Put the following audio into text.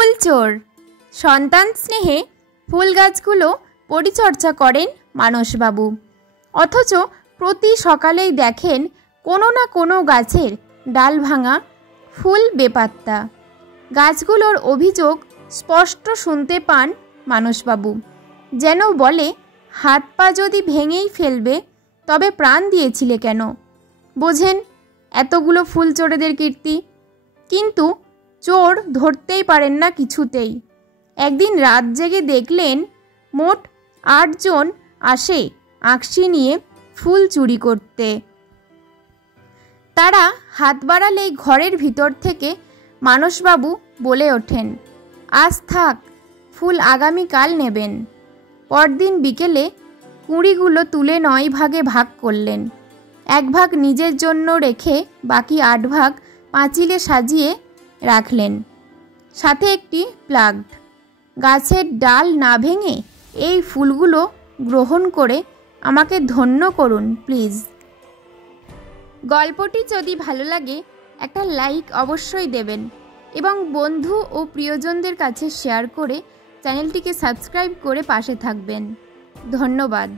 ফুল চোর। সন্তান স্নেহে ফুল গাছগুলো পরিচর্যা করেন মানসবাবু, অথচ প্রতি সকালেই দেখেন কোনো না কোনো গাছের ডাল ভাঙা, ফুল বেপাত্তা। গাছগুলোর অভিযোগ স্পষ্ট শুনতে পান মানসবাবু, যেন বলে, হাত পা যদি ভেঙেই ফেলবে তবে প্রাণ দিয়েছিলে কেন? বোঝেন এতগুলো ফুল চোরেদের কীর্তি, কিন্তু চোর ধরতেই পারেন না কিছুতেই। একদিন রাত জেগে দেখলেন মোট 8 জন আসে আকশি নিয়ে ফুল চুরি করতে। তারা হাত বাড়ালেই ঘরের ভিতর থেকে মানসবাবু বলে ওঠেন, আজ থাক, ফুল আগামীকাল নেবেন। পরদিন বিকেলে কুঁড়িগুলো তুলে 9 ভাগে ভাগ করলেন। 1 ভাগ নিজের জন্য রেখে বাকি 8 ভাগ পাঁচিলে সাজিয়ে রাখলেন, সাথে একটি প্লাগড। গাছের ডাল না ভেঙে এই ফুলগুলো গ্রহণ করে আমাকে ধন্য করুন প্লিজ। গল্পটি যদি ভালো লাগে একটা লাইক অবশ্যই দেবেন এবং বন্ধু ও প্রিয়জনদের কাছে শেয়ার করে চ্যানেলটিকে সাবস্ক্রাইব করে পাশে থাকবেন। ধন্যবাদ।